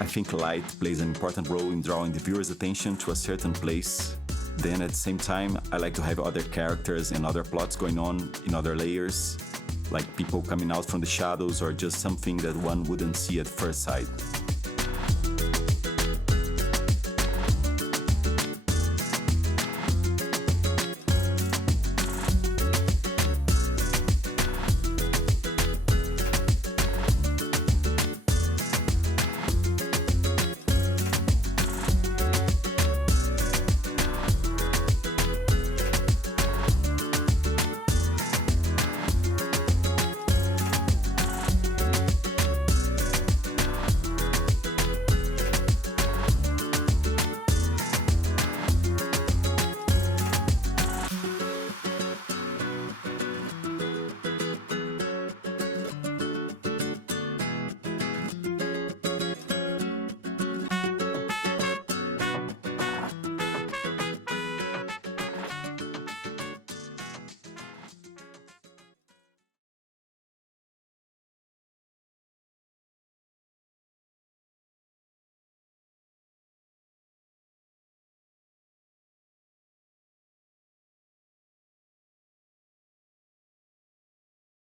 I think light plays an important role in drawing the viewer's attention to a certain place. Then at the same time, I like to have other characters and other plots going on in other layers, like people coming out from the shadows or just something that one wouldn't see at first sight.